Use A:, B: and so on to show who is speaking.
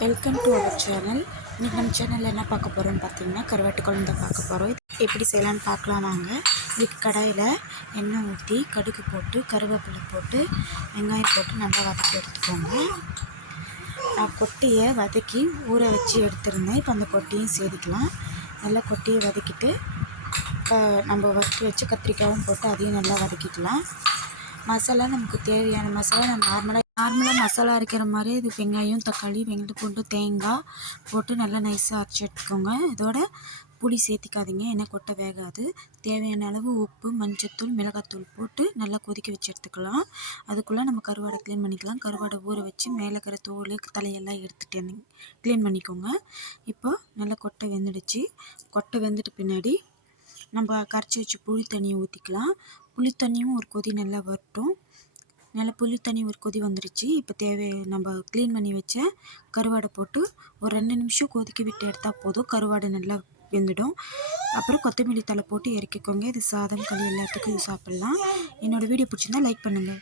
A: Welcome to our channel இன்றைக்கி நம்ம சேனலில் என்ன பார்க்க போகிறோம்னு பார்த்தீங்கன்னா கருவாட்டு குழம்பு பார்க்க போகிறோம் இது எப்படி செய்யலாம்னு பார்க்கலாம் வாங்க. இதுக்கு கடாயில் எண்ணெய் ஊற்றி கடுகு போட்டு கருவேப்பிலை போட்டு வெங்காயம் போட்டு நல்லா வதக்கி எடுத்துக்கோங்க. நான் கொட்டியை வதக்கி ஊற வச்சு எடுத்துருந்தேன். இப்போ அந்த கொட்டியும் சேர்த்துக்கலாம் நல்லா கொட்டியை வதக்கிட்டு க- நம்ம வறுத்து வச்சு கத்திரிக்காயும் போட்டு அதையும் நல்லா வதக்கிக்கலாம். மசாலா நமக்கு தேவையான மசாலா நம்ம நார்மலாக நார்மலாக மசாலா அரைக்கிற மாதிரி இது வெங்காயம் தக்காளி வெங்காயத்தை பூண்டு தேங்காய் போட்டு நல்லா நைஸாக அரைச்சி எடுத்துக்கோங்க. இதோட புளி சேர்த்திக்காதீங்க ஏன்னா கொட்டை வேகாது. தேவையான அளவு உப்பு மஞ்சத்தூள் மிளகாத்தூள் போட்டு நல்லா கொதிக்க வச்சு எடுத்துக்கலாம். அதுக்குள்ளே நம்ம கருவாடை க்ளீன் பண்ணிக்கலாம். கருவாடை ஊற வச்சு மேலே இருக்கிற தோல் தலையெல்லாம் எடுத்துட்டு க்ளீன் பண்ணிக்கோங்க. இப்போ நல்லா கொட்டை வெந்துடுச்சு. கொட்டை வெந்துட்டு பின்னாடி நம்ம கரைச்சி வச்சு புளி தண்ணியை ஊற்றிக்கலாம் புளி தண்ணியும் ஒரு கொதி நல்லா வரட்டும். நல்லா புளி தண்ணி ஒரு கொதி வந்துருச்சு. இப்போ தேவை நம்ம க்ளீன் பண்ணி வச்ச கருவாடை போட்டு ஒரு ரெண்டு நிமிஷம் கொதிக்க விட்டு எடுத்தால் போதும். கருவாடை நல்லா வெந்துடும். அப்புறம் கொத்தமல்லி தலை போட்டு இறக்கிக்கோங்க. இது சாதம் களி எல்லாத்துக்கும் இது சாப்பிட்லாம். என்னோடய வீடியோ பிடிச்சிருந்தா லைக் பண்ணுங்கள்